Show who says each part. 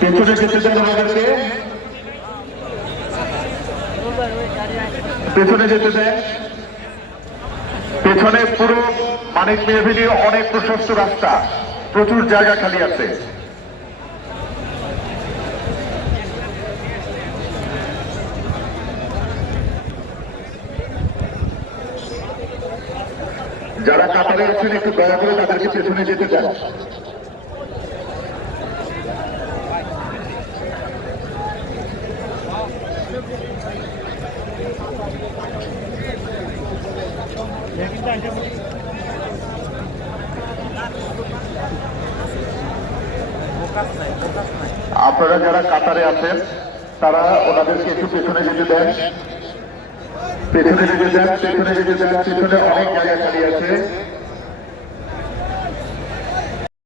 Speaker 1: পেছনে যেতে দেন আমাদেরকে পেছনে যেতে দেন পেছনে পুরো মানিক মেহভিলি অনেক প্রশস্ত রাস্তা প্রচুর জায়গা খালি আছে যারা কাতারে আছেন একটু দয়া করে তাদেরকে পেছনে যেতে দেন আপনারা যারা কাতারে আছেন, তারা ওনাদেরকে একটু পেছনে যেতে দেন। পেছনে যেতে দেন, পেছনে যেতে দেন, পেছনে অনেক জায়গা খালি আছে।